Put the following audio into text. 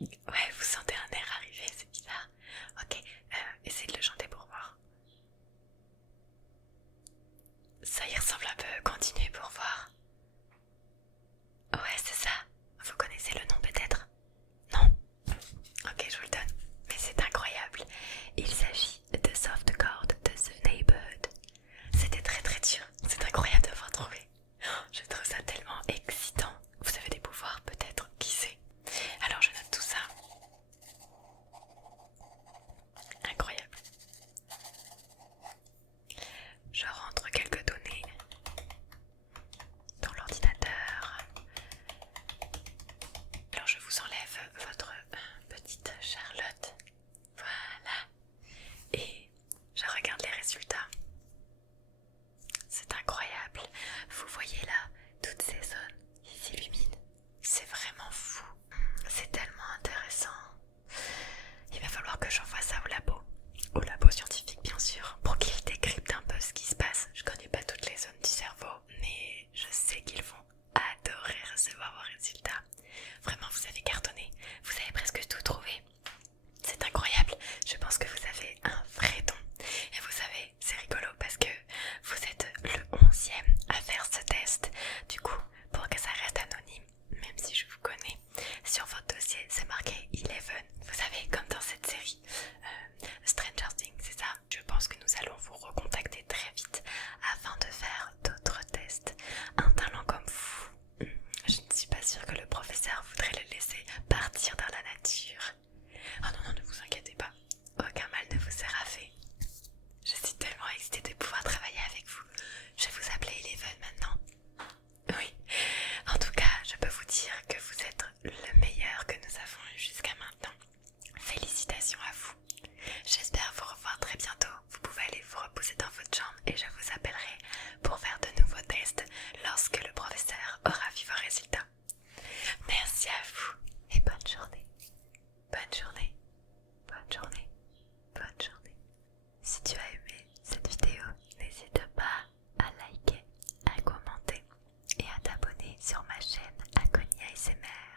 Ouais, vous sentez un air arriver, c'est bizarre. Ok, essayez de le chanter pour voir. Ça y ressemble un peu, continuez pour voir. Ouais, c'est ça. Vous connaissez le nom peut-être? Non? Ok, je vous le donne. Mais c'est incroyable. Il s'agit de Soft Chord de The Neighborhood. C'était très très dur. C'est incroyable de vous trouvé. Je trouve ça tellement excitant. Vous avez des pouvoirs peut-être, qui sait? Alors je note tout ça. Incroyable. Je rentre quelques données dans l'ordinateur. Alors je vous enlève votre petite Charlotte. Voilà. Et je regarde les résultats. C'est incroyable. Vous voyez là, toutes ces zones qui s'illuminent. C'est vraiment fou. C'est tellement intéressant. Il va falloir que j'envoie ça au labo scientifique bien sûr, pour qu'ils décryptent un peu ce qui se passe. Je connais pas toutes les zones du cerveau, mais je sais qu'ils vont adorer recevoir vos résultats. Vraiment, vous avez cartonné, vous avez presque tout trouvé. C'est incroyable, je pense que vous avez un vrai don. Et vous savez, c'est rigolo parce que vous êtes le 11e à faire ce test. Du coup, pour que ça reste anonyme, même si je vous connais, sur votre dossier c'est marqué 11. Vous savez, comme dans cette série Stranger Things, c'est ça. Je pense que nous allons vous recontacter très vite afin de faire d'autres tests. Un talent comme vous, je ne suis pas sûre que le professeur voudrait le laisser partir dans la nature. Oh non, non, ne vous inquiétez pas, aucun mal ne vous sera fait. Je suis tellement excitée de pouvoir travailler avec vous. Je vais vous appeler Eleven maintenant. Oui, en tout cas, je peux vous dire que vous êtes le meilleur que nous avons eu jusqu'à maintenant. Félicitations à vous. J'espère vous revoir très bientôt. Vous pouvez aller vous reposer dans votre chambre et je vous appellerai pour faire de nouveaux tests lorsque le professeur aura vu vos résultats. Merci à vous et bonne journée. Bonne journée. Bonne journée. Bonne journée. Si tu as aimé cette vidéo, n'hésite pas à liker, à commenter et à t'abonner sur ma chaîne Agonia ASMR.